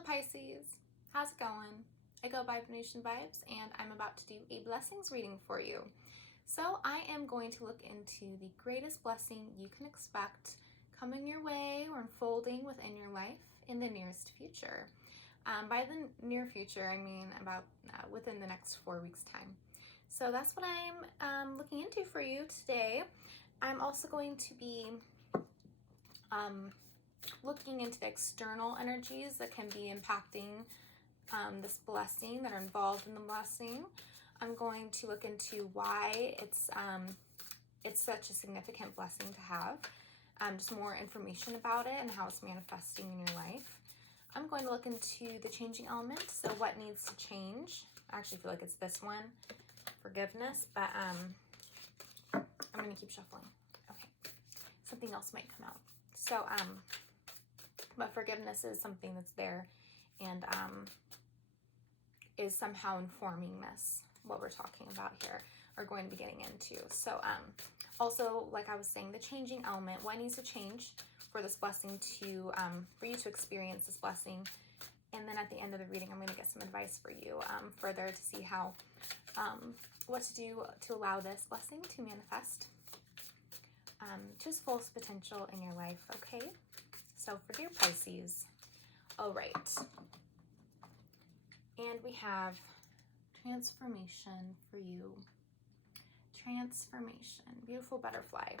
Hello Pisces, how's it going? I go by Venetian Vibes and I'm about to do a blessings reading for you. So I am going to look into the greatest blessing you can expect coming your way or unfolding within your life in the nearest future. By the near future, I mean about within the next 4 weeks time. So that's what I'm looking into for you today. I'm also going to be looking into the external energies that can be impacting this blessing, that are involved in the blessing. I'm going to look into why it's such a significant blessing to have, just more information about it and how it's manifesting in your life. I'm going to look into the changing element, so what needs to change. I actually feel like it's this one, forgiveness, but I'm going to keep shuffling. Okay, something else might come out. So, but forgiveness is something that's there and is somehow informing this, what we're talking about here, or going to be getting into. So also, like I was saying, the changing element, what needs to change for this blessing to, for you to experience this blessing. And then at the end of the reading, I'm going to get some advice for you further to see how, what to do to allow this blessing to manifest to its fullest potential in your life, okay? So for dear Pisces, all right. And we have transformation for you. Transformation, beautiful butterfly.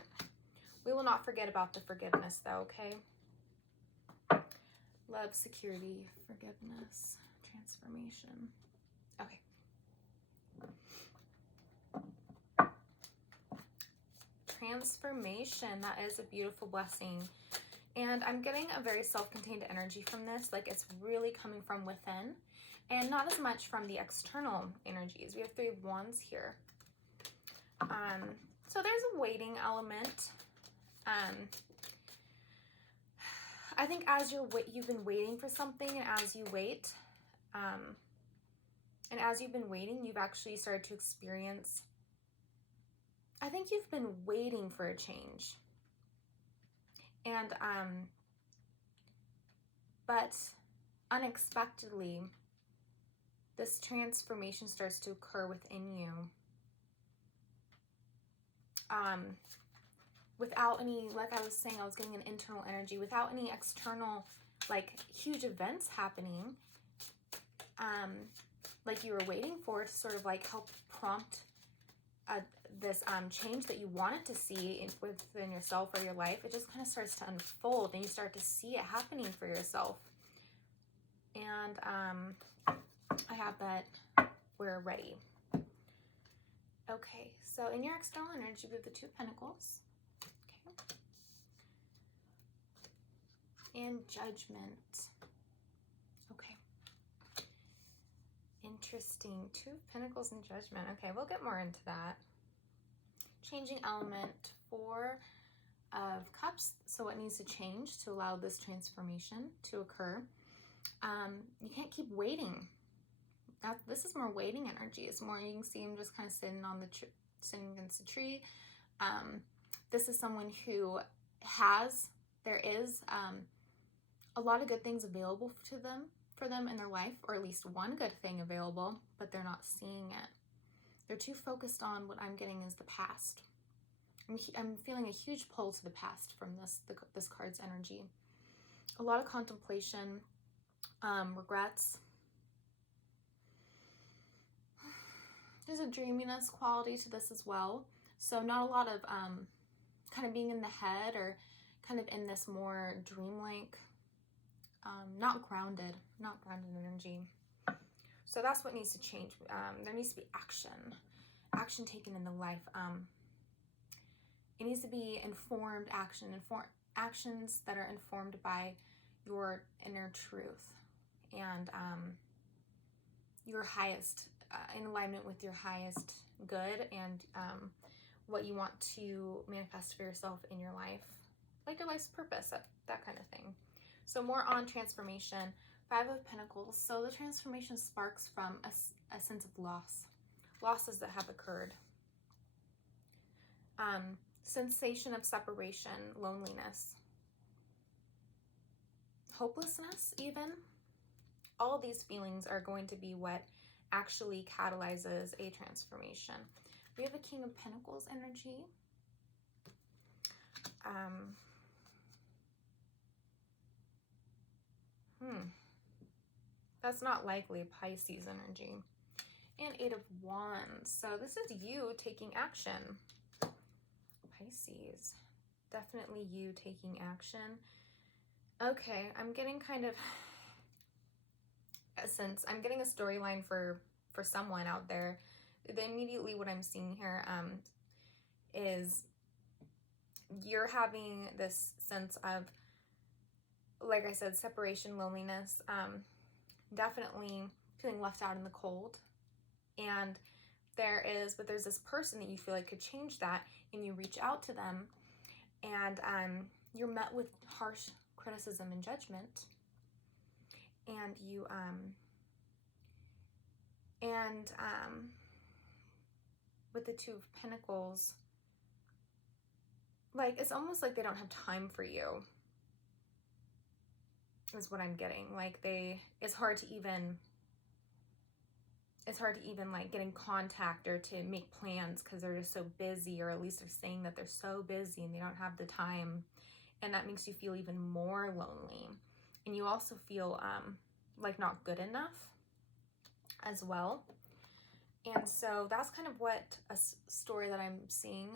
We will not forget about the forgiveness though, okay? Love, security, forgiveness, transformation. Okay. Transformation, that is a beautiful blessing. And I'm getting a very self-contained energy from this, like it's really coming from within and not as much from the external energies. We have 3 of Wands here. So there's a waiting element. I think as you've been waiting for something, and as you wait, and as you've been waiting, you've actually started to experience, I think you've been waiting for a change. And, but unexpectedly, this transformation starts to occur within you. Without any, like I was saying, I was getting an internal energy, without any external, like huge events happening, like you were waiting for to sort of like help prompt this change that you wanted to see within yourself or your life. It just kind of starts to unfold and you start to see it happening for yourself. And I have that we're ready. Okay, so in your external energy, we have the 2 of Pentacles. Okay. And Judgment. Okay. Interesting. 2 of Pentacles and Judgment. Okay, we'll get more into that. Changing element, 4 of Cups. So what needs to change to allow this transformation to occur? You can't keep waiting. This is more waiting energy. It's more, you can see him just kind of sitting on the sitting against the tree. This is someone who there is a lot of good things available for them in their life, or at least one good thing available, but they're not seeing it. They're too focused on what I'm getting is the past. I'm feeling a huge pull to the past from this card's energy. A lot of contemplation, regrets. There's a dreaminess quality to this as well. So not a lot of kind of being in the head or kind of in this more dreamlike, not grounded energy. So that's what needs to change. There needs to be action taken in the life. It needs to be informed action, actions that are informed by your inner truth and your highest, in alignment with your highest good and what you want to manifest for yourself in your life, like your life's purpose, that kind of thing. So more on transformation. 5 of Pentacles. So the transformation sparks from a sense of losses that have occurred. Sensation of separation, loneliness, hopelessness even. all these feelings are going to be what actually catalyzes a transformation. We have a King of Pentacles energy. That's not likely Pisces energy. And 8 of Wands. So this is you taking action. Pisces. Definitely you taking action. Okay, I'm getting kind of I'm getting a storyline for someone out there. Immediately what I'm seeing here is you're having this sense of, like I said, separation, loneliness, definitely feeling left out in the cold. And there's this person that you feel like could change that, and you reach out to them, and you're met with harsh criticism and judgment, and you with the Two of Pentacles, like it's almost like they don't have time for you, is what I'm getting. Like it's hard to even like get in contact or to make plans because they're just so busy, or at least they're saying that they're so busy and they don't have the time, and that makes you feel even more lonely. And you also feel like not good enough as well. And so that's kind of what a story that I'm seeing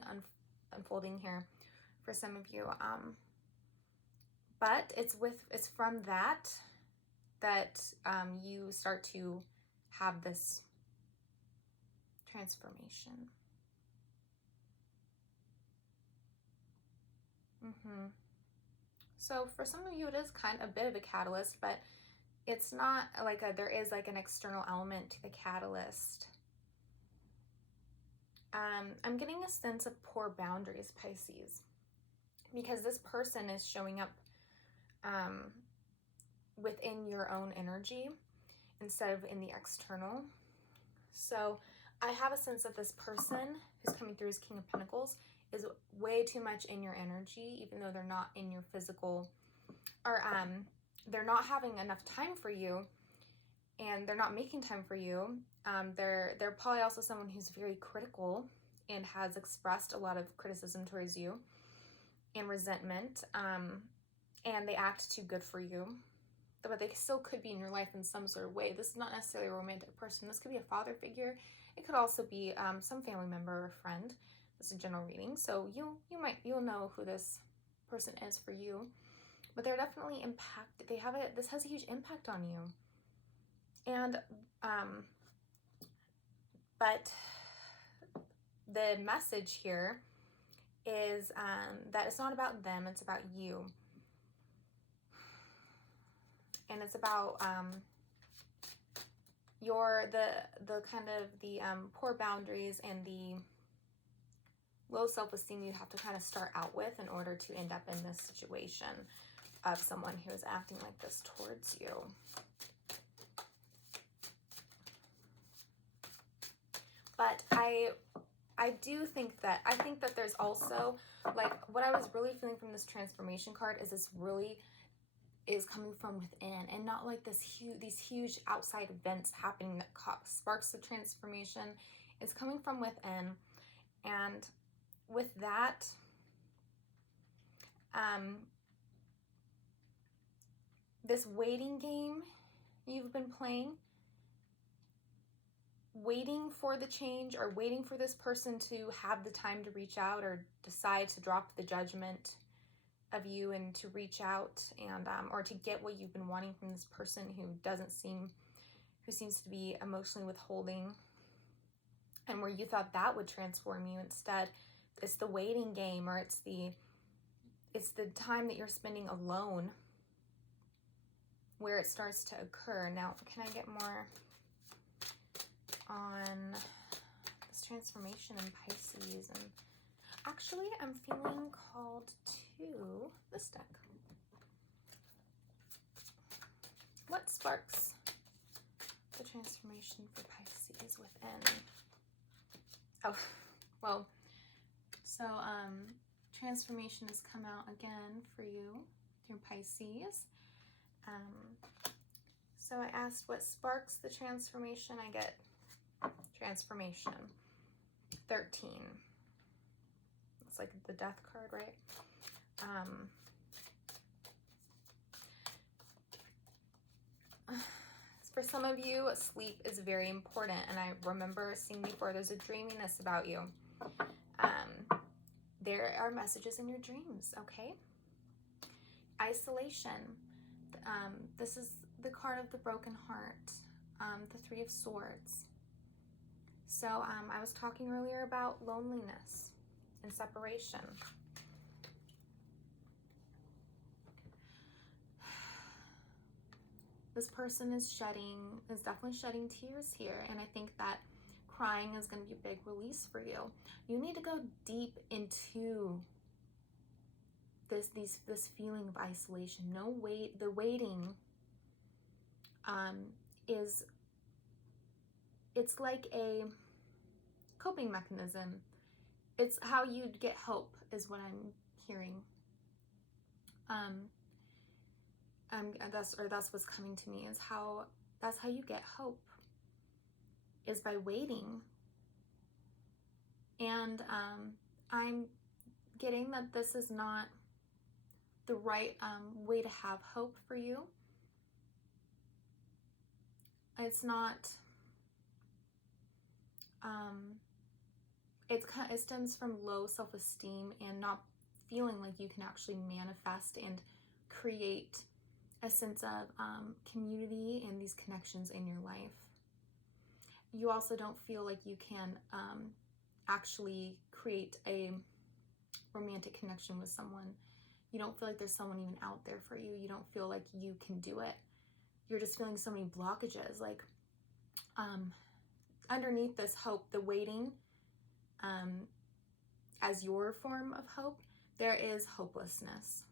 unfolding here for some of you. But it's from that you start to have this transformation. So for some of you, it is kind of a bit of a catalyst, but it's not like there is like an external element to the catalyst. I'm getting a sense of poor boundaries, Pisces, because this person is showing up within your own energy instead of in the external. So I have a sense that this person who's coming through as King of Pentacles is way too much in your energy, even though they're not in your physical, or they're not having enough time for you, and they're not making time for you. They're probably also someone who's very critical and has expressed a lot of criticism towards you and resentment, and they act too good for you, but they still could be in your life in some sort of way. This is not necessarily a romantic person. This could be a father figure. It could also be some family member or friend. This is a general reading, so you'll know who this person is for you. But they're definitely impacted. This has a huge impact on you. And but the message here is that it's not about them, it's about you. And it's about the kind of the poor boundaries and the low self-esteem you have to kind of start out with in order to end up in this situation of someone who is acting like this towards you. But I think that there's also, like, what I was really feeling from this transformation card is this really is coming from within, and not like these huge outside events happening that sparks the transformation. It's coming from within. And with that, this waiting game you've been playing, waiting for the change, or waiting for this person to have the time to reach out or decide to drop the judgment of you and to reach out and or to get what you've been wanting from this person who seems to be emotionally withholding, and where you thought that would transform you. Instead, it's the waiting game, or it's the time that you're spending alone where it starts to occur. Now, can I get more on this transformation in Pisces? And actually, I'm feeling called to this deck. What sparks the transformation for Pisces within? Oh, well, so transformation has come out again for you through Pisces. So So I asked what sparks the transformation. I get transformation. 13. It's like the death card, right? For some of you, sleep is very important. And I remember seeing before, there's a dreaminess about you. There are messages in your dreams, okay? Isolation. This is the card of the broken heart. The Three of Swords. So I was talking earlier about loneliness and separation. This person is definitely shedding tears here. And I think that crying is going to be a big release for you. You need to go deep into this feeling of isolation. The waiting it's like a coping mechanism. It's how you'd get hope, is what I'm hearing. That's what's coming to me, that's how you get hope, is by waiting. And I'm getting that this is not the right way to have hope for you. It's not, it stems from low self-esteem and not feeling like you can actually manifest and create a sense of community and these connections in your life. You also don't feel like you can actually create a romantic connection with someone. You don't feel like there's someone even out there for you. You don't feel like you can do it. You're just feeling so many blockages. Like underneath this hope, the waiting, as your form of hope, there is hopelessness.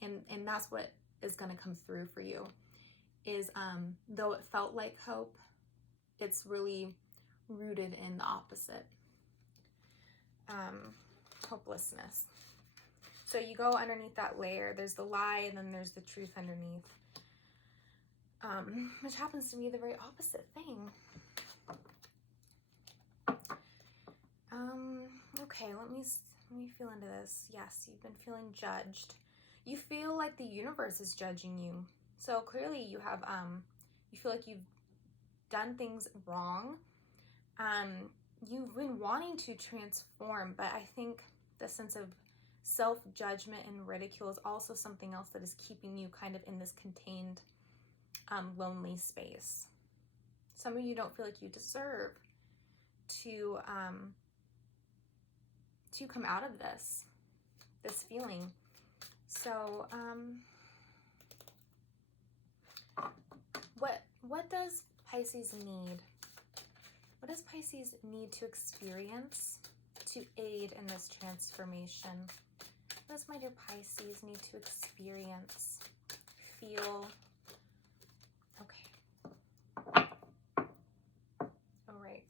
And that's what is going to come through for you, is though it felt like hope, it's really rooted in the opposite. Hopelessness. So you go underneath that layer. There's the lie, and then there's the truth underneath, which happens to be the very opposite thing. Okay, let me feel into this. Yes, you've been feeling judged. You feel like the universe is judging you. So clearly you have, you feel like you've done things wrong. You've been wanting to transform, but I think the sense of self-judgment and ridicule is also something else that is keeping you kind of in this contained, lonely space. Some of you don't feel like you deserve to come out of this feeling. So, what does Pisces need? What does Pisces need to experience to aid in this transformation? What does my dear Pisces need to experience, feel? Okay. All right.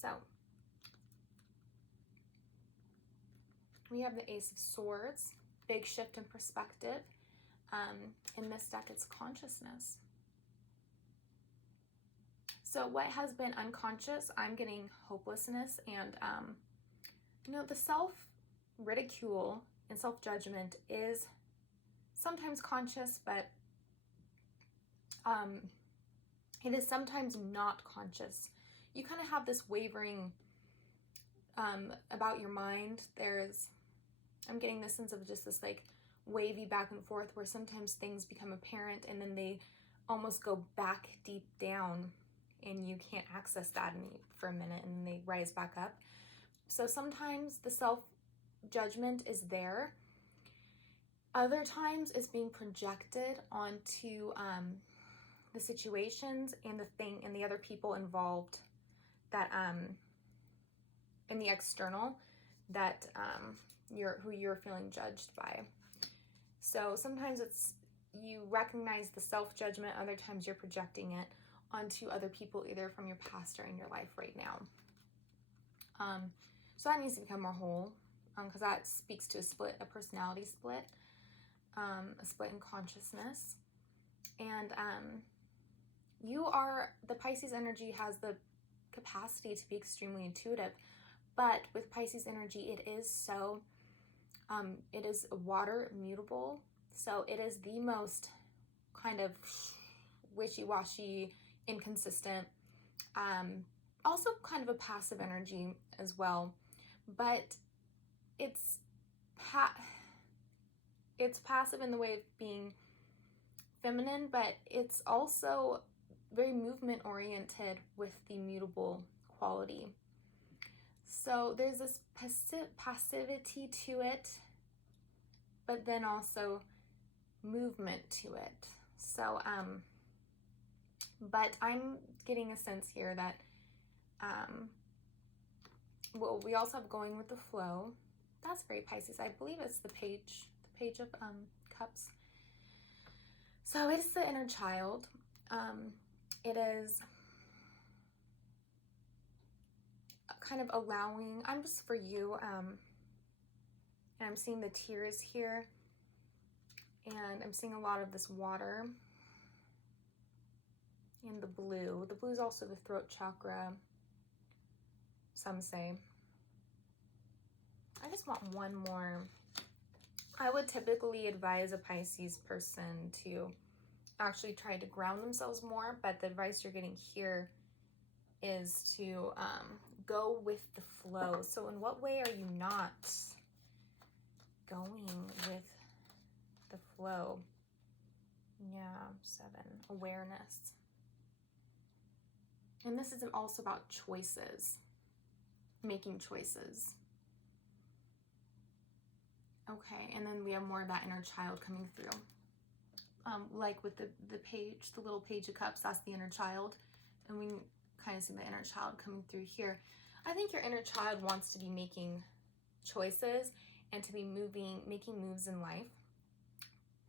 So, we have the Ace of Swords, big shift in perspective. In this deck, it's consciousness. So what has been unconscious, I'm getting hopelessness and, the self-ridicule and self-judgment is sometimes conscious, but it is sometimes not conscious. You kind of have this wavering about your mind. I'm getting this sense of just this like wavy back and forth where sometimes things become apparent and then they almost go back deep down and you can't access that for a minute and they rise back up. So sometimes the self-judgment is there. Other times it's being projected onto the situations and the other people involved that in the external that who you're feeling judged by. So sometimes you recognize the self-judgment, other times you're projecting it onto other people, either from your past or in your life right now. So that needs to become more whole, because that speaks to a personality split. a split in consciousness. And the Pisces energy has the capacity to be extremely intuitive, but with Pisces energy, it is water mutable. So it is the most kind of wishy-washy, inconsistent, also kind of a passive energy as well, but it's passive in the way of being feminine, but it's also very movement oriented with the mutable quality. So there's this passivity to it, but then also movement to it. So but I'm getting a sense here that well, we also have going with the flow. That's very Pisces. I believe it's the page of cups. So it is the inner child. It is kind of allowing, I'm just for you, and I'm seeing the tears here, and I'm seeing a lot of this water and the blue. The blue is also the throat chakra, some say. I just want one more. I would typically advise a Pisces person to actually try to ground themselves more, but the advice you're getting here is to go with the flow. So in what way are you not going with the flow? Yeah, 7, awareness. And this is also about choices, making choices. Okay, and then we have more of that inner child coming through. Like with the page, the little page of cups, that's the inner child. And we kind of see the inner child coming through here. I think your inner child wants to be making choices and to be making moves in life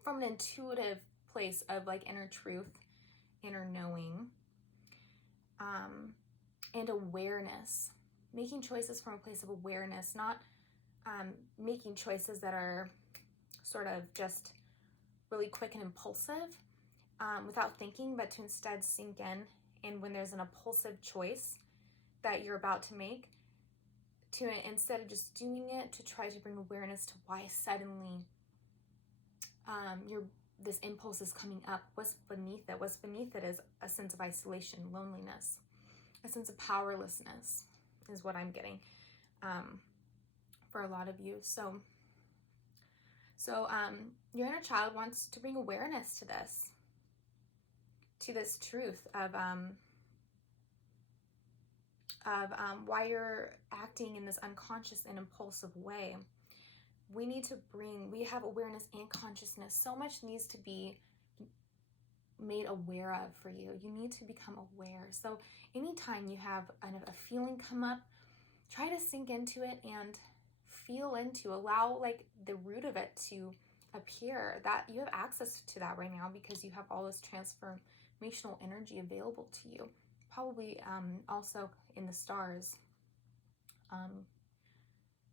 from an intuitive place of like inner truth, inner knowing, and awareness. Making choices from a place of awareness, not making choices that are sort of just really quick and impulsive without thinking, but to instead sink in. And when there's an impulsive choice that you're about to make, to instead of just doing it, to try to bring awareness to why suddenly this impulse is coming up. What's beneath it? What's beneath it is a sense of isolation, loneliness, a sense of powerlessness is what I'm getting for a lot of you. So your inner child wants to bring awareness to this truth of why you're acting in this unconscious and impulsive way. We have awareness and consciousness. So much needs to be made aware of for you. You need to become aware. So anytime you have a feeling come up, try to sink into it and allow like the root of it to appear. That you have access to that right now because you have all this transformational energy available to you. Probably also in the stars.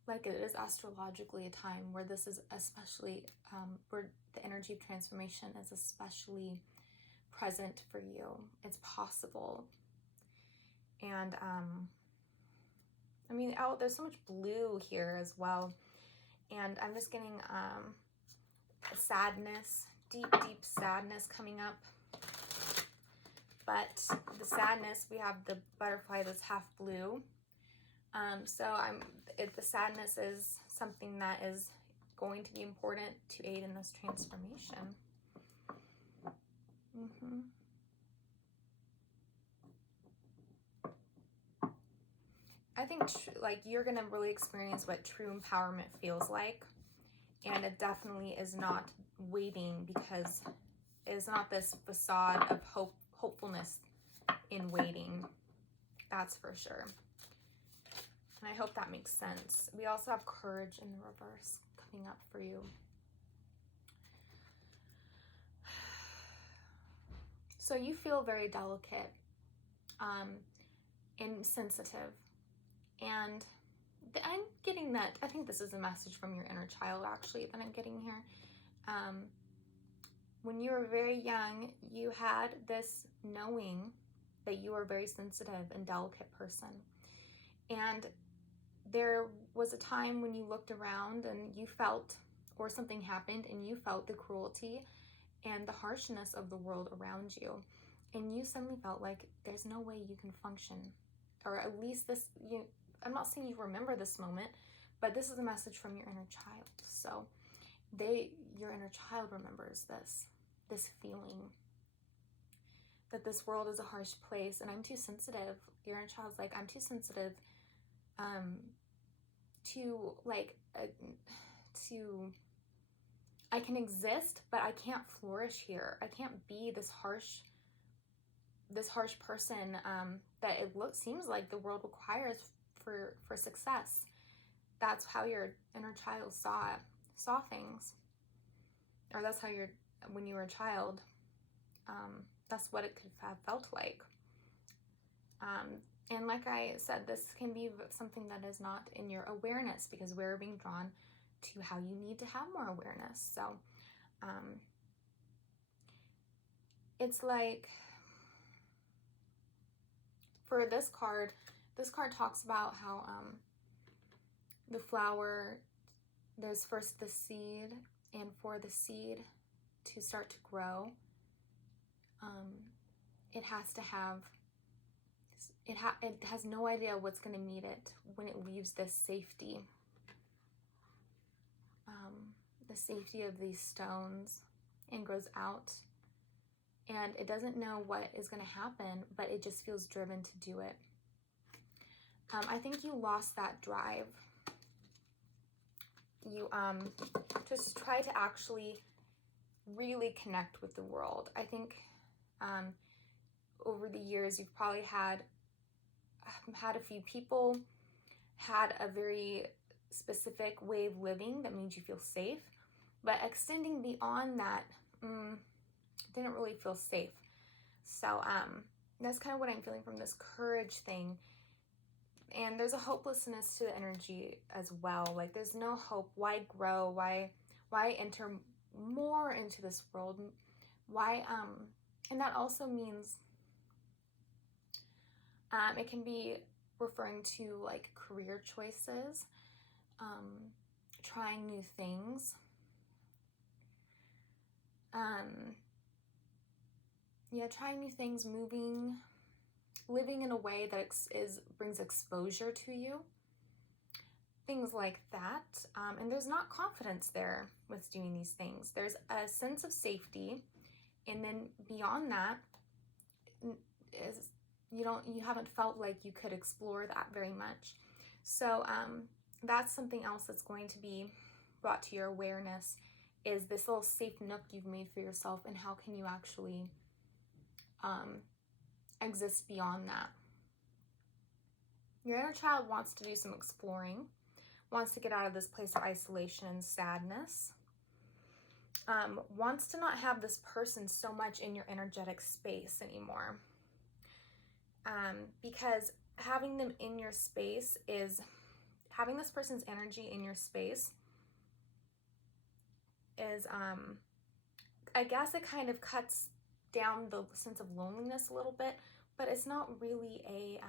Like it is astrologically a time where this is especially, where the energy of transformation is especially present for you. It's possible. And I mean, there's so much blue here as well. And I'm just getting sadness, deep sadness coming up. But the sadness, we have the butterfly that's half blue. The sadness is something that is going to be important to aid in this transformation. I think like you're gonna really experience what true empowerment feels like, and it definitely is not waiting, because it is not this facade of hopefulness in waiting. That's for sure. And I hope that makes sense. We also have courage in the reverse coming up for you. So you feel very delicate and sensitive. And I'm getting that, I think this is a message from your inner child actually that I'm getting here. When you were very young, you had this knowing that you were a very sensitive and delicate person. And there was a time when you looked around and you felt, or something happened and you felt the cruelty and the harshness of the world around you. And you suddenly felt like there's no way you can function. Or at least I'm not saying you remember this moment, but this is a message from your inner child. So your inner child remembers this feeling that this world is a harsh place and I'm too sensitive. Your inner child's like, I'm too sensitive I can exist, but I can't flourish here. I can't be this harsh person that seems like the world requires for success. That's how your inner child saw things, or that's how when you were a child, that's what it could have felt like. And like I said, this can be something that is not in your awareness, because we're being drawn to how you need to have more awareness. So it's like, for this card talks about how the flower, there's first the seed, and for the seed to start to grow, it has no idea what's going to meet it when it leaves this safety. The safety of these stones, and grows out. And it doesn't know what is going to happen, but it just feels driven to do it. I think you lost that drive. You just try to actually really connect with the world. I think over the years you've probably had a few people, had a very specific way of living that made you feel safe, but extending beyond that didn't really feel safe. So that's kind of what I'm feeling from this courage thing. And there's a hopelessness to the energy as well. Like, there's no hope. Why grow? Why enter more into this world? Why and that also means it can be referring to like career choices, trying new things, trying new things, living in a way that brings exposure to you, things like that. And there's not confidence there with doing these things. There's a sense of safety, and then beyond that you haven't felt like you could explore that very much. So that's something else that's going to be brought to your awareness, is this little safe nook you've made for yourself, and how can you actually exist beyond that. Your inner child wants to do some exploring, wants to get out of this place of isolation and sadness, wants to not have this person so much in your energetic space anymore. Because having them in your space having this person's energy in your space is, I guess it kind of cuts down the sense of loneliness a little bit, but it's not really a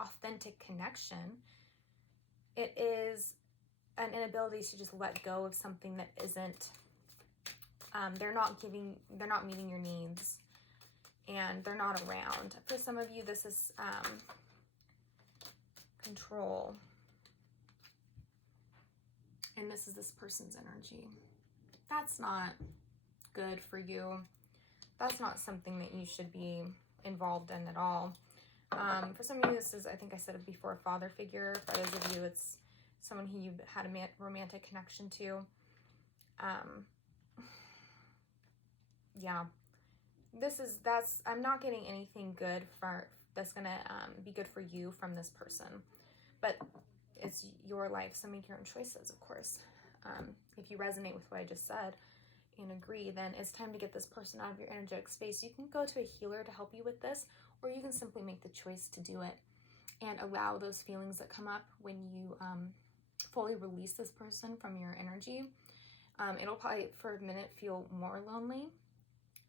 authentic connection. It is an inability to just let go of something that isn't, they're not meeting your needs, and they're not around. For some of you, this is control. And this is this person's energy. That's not good for you. That's not something that you should be involved in at all. For some of you, this is, I think I said it before, a father figure. For others of you, it's someone who you've had a romantic connection to. Yeah. I'm not getting anything good that's going to be good for you from this person. But it's your life, so make your own choices, of course. If you resonate with what I just said and agree, then it's time to get this person out of your energetic space. You can go to a healer to help you with this, or you can simply make the choice to do it and allow those feelings that come up when you fully release this person from your energy. It'll probably for a minute feel more lonely,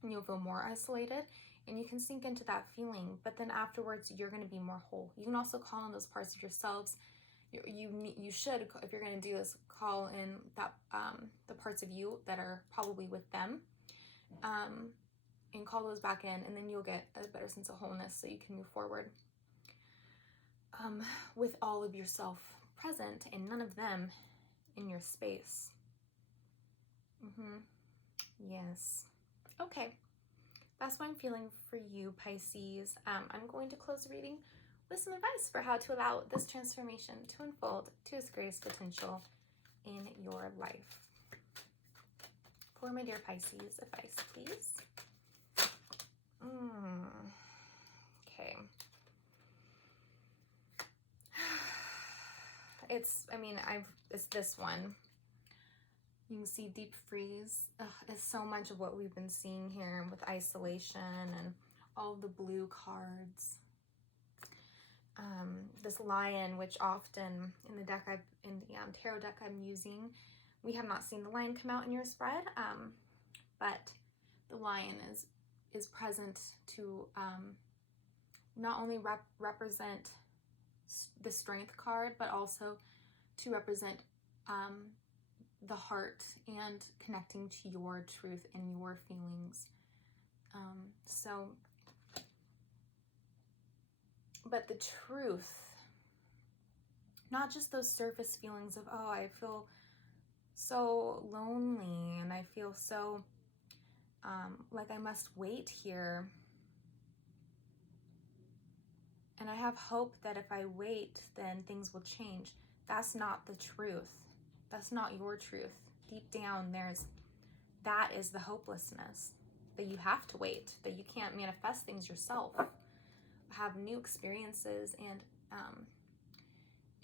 and you'll feel more isolated, and you can sink into that feeling, but then afterwards you're going to be more whole. You can also call on those parts of yourselves. You should, if you're going to do this, call in that the parts of you that are probably with them, and call those back in, and then you'll get a better sense of wholeness so you can move forward with all of yourself present and none of them in your space. Yes. Okay. That's what I'm feeling for you, Pisces. I'm going to close the reading with some advice for how to allow this transformation to unfold to its greatest potential in your life. For my dear Pisces, advice, please. Okay. It's this one. You can see deep freeze. It's so much of what we've been seeing here with isolation and all the blue cards. This lion, which often in the deck tarot deck I'm using, we have not seen the lion come out in your spread, but the lion is present to not only represent the strength card, but also to represent the heart and connecting to your truth and your feelings. But the truth, not just those surface feelings of, oh, I feel so lonely and I feel so like I must wait here. And I have hope that if I wait, then things will change. That's not the truth. That's not your truth. Deep down, that is the hopelessness, that you have to wait, that you can't manifest things yourself, have new experiences, and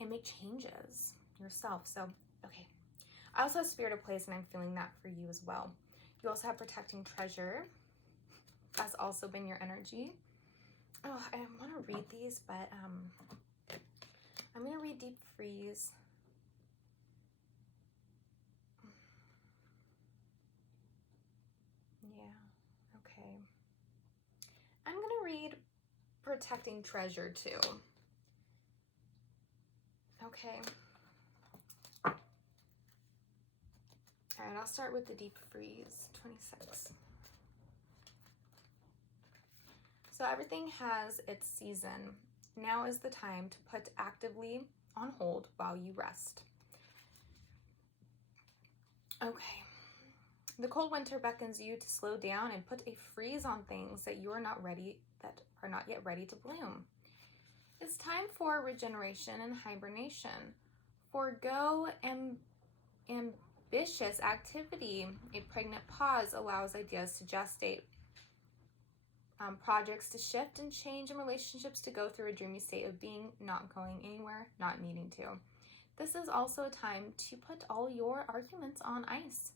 make changes yourself. So, okay. I also have Spirit of Place, and I'm feeling that for you as well. You also have Protecting Treasure. That's also been your energy. Oh, I want to read these, but I'm going to read Deep Freeze. Yeah, okay. I'm going to read Protecting Treasure too. Okay. All right, I'll start with the Deep Freeze, 26. So everything has its season. Now is the time to put actively on hold while you rest. Okay. The cold winter beckons you to slow down and put a freeze on things that are not yet ready to bloom. It's time for regeneration and hibernation. Forgo ambitious activity. A pregnant pause allows ideas to gestate. Projects to shift and change, and relationships to go through a dreamy state of being, not going anywhere, not needing to. This is also a time to put all your arguments on ice.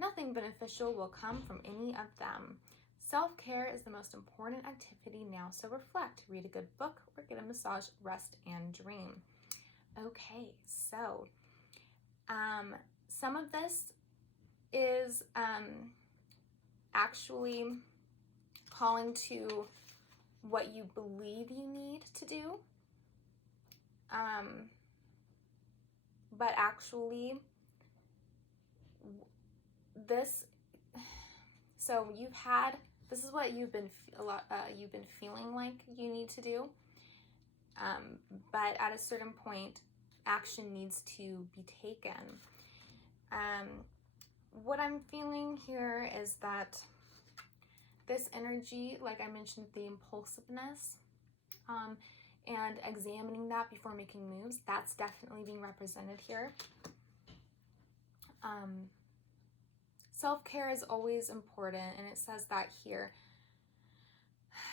Nothing beneficial will come from any of them. Self-care is the most important activity now, so reflect, read a good book, or get a massage, rest, and dream. Okay, so some of this is actually calling to what you believe you need to do, but actually this is what you've been feeling like you need to do, but at a certain point action needs to be taken. What I'm feeling here is that this energy, like I mentioned, the impulsiveness, and examining that before making moves, that's definitely being represented here. Self-care is always important, and it says that here.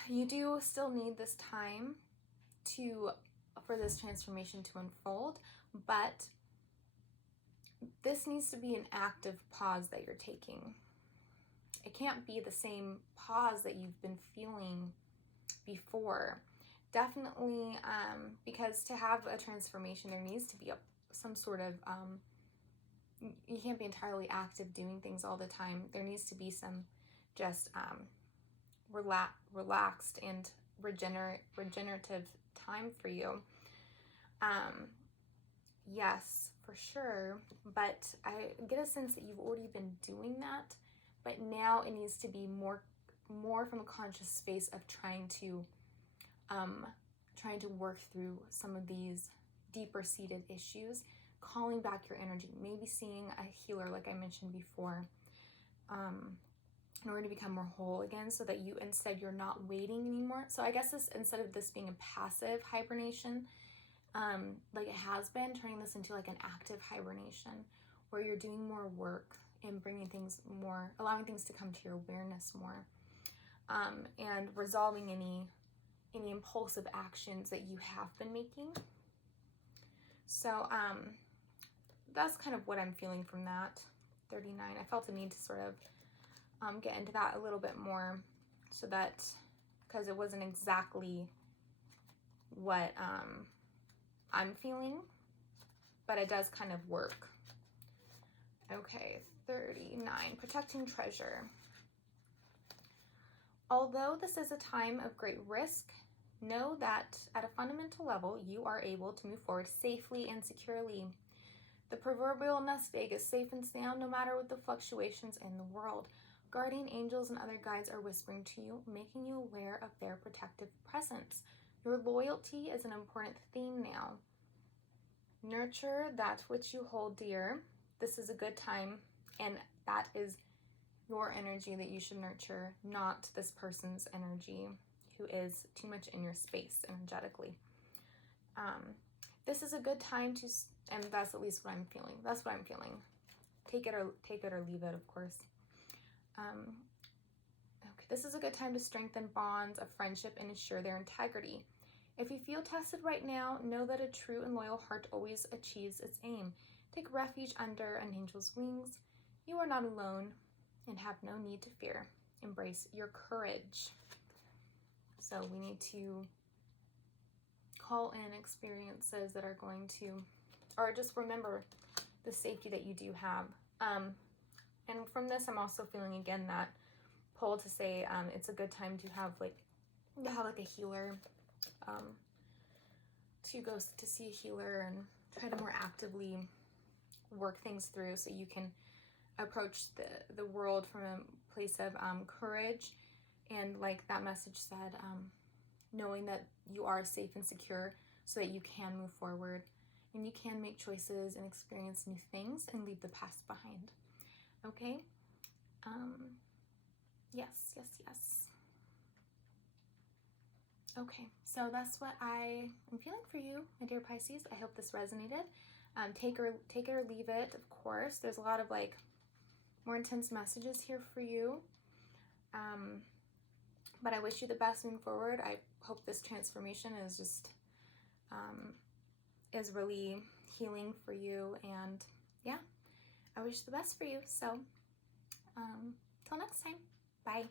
You do still need this time for this transformation to unfold, but this needs to be an active pause that you're taking. It can't be the same pause that you've been feeling before. Definitely, because to have a transformation, there needs to be some sort of you can't be entirely active doing things all the time. There needs to be some just relaxed and regenerative time for you. Yes, for sure, but I get a sense that you've already been doing that, but now it needs to be more from a conscious space of trying to work through some of these deeper seated issues, calling back your energy, maybe seeing a healer like I mentioned before, in order to become more whole again, so that you're not waiting anymore. So I guess instead of this being a passive hibernation, like it has been, turning this into like an active hibernation where you're doing more work and allowing things to come to your awareness more, and resolving any impulsive actions that you have been making. So that's kind of what I'm feeling from that 39. I felt the need to sort of get into that a little bit more, so that, because it wasn't exactly what I'm feeling, but it does kind of work. Okay, 39, protecting treasure. Although this is a time of great risk, know that at a fundamental level, you are able to move forward safely and securely. The proverbial nest egg is safe and sound no matter what the fluctuations in the world. Guardian angels and other guides are whispering to you, making you aware of their protective presence. Your loyalty is an important theme now. Nurture that which you hold dear. This is a good time, and that is your energy that you should nurture, not this person's energy who is too much in your space energetically. This is a good time to, and that's at least what I'm feeling. That's what I'm feeling. Take it or leave it, of course. Okay, this is a good time to strengthen bonds of friendship and ensure their integrity. If you feel tested right now, know that a true and loyal heart always achieves its aim. Take refuge under an angel's wings. You are not alone and have no need to fear. Embrace your courage. So we need to call in experiences that are going to, or just remember the safety that you do have. And from this, I'm also feeling again that pull to say it's a good time to have a healer, to go to see a healer and try to more actively work things through, so you can approach the world from a place of courage, and like that message said, knowing that you are safe and secure, so that you can move forward and you can make choices and experience new things and leave the past behind. Okay? Yes. Okay, so that's what I am feeling for you, my dear Pisces. I hope this resonated. Take it or leave it, of course. There's a lot of more intense messages here for you. But I wish you the best moving forward. I hope this transformation is just is really healing for you, and yeah, I wish the best for you. So till next time, bye.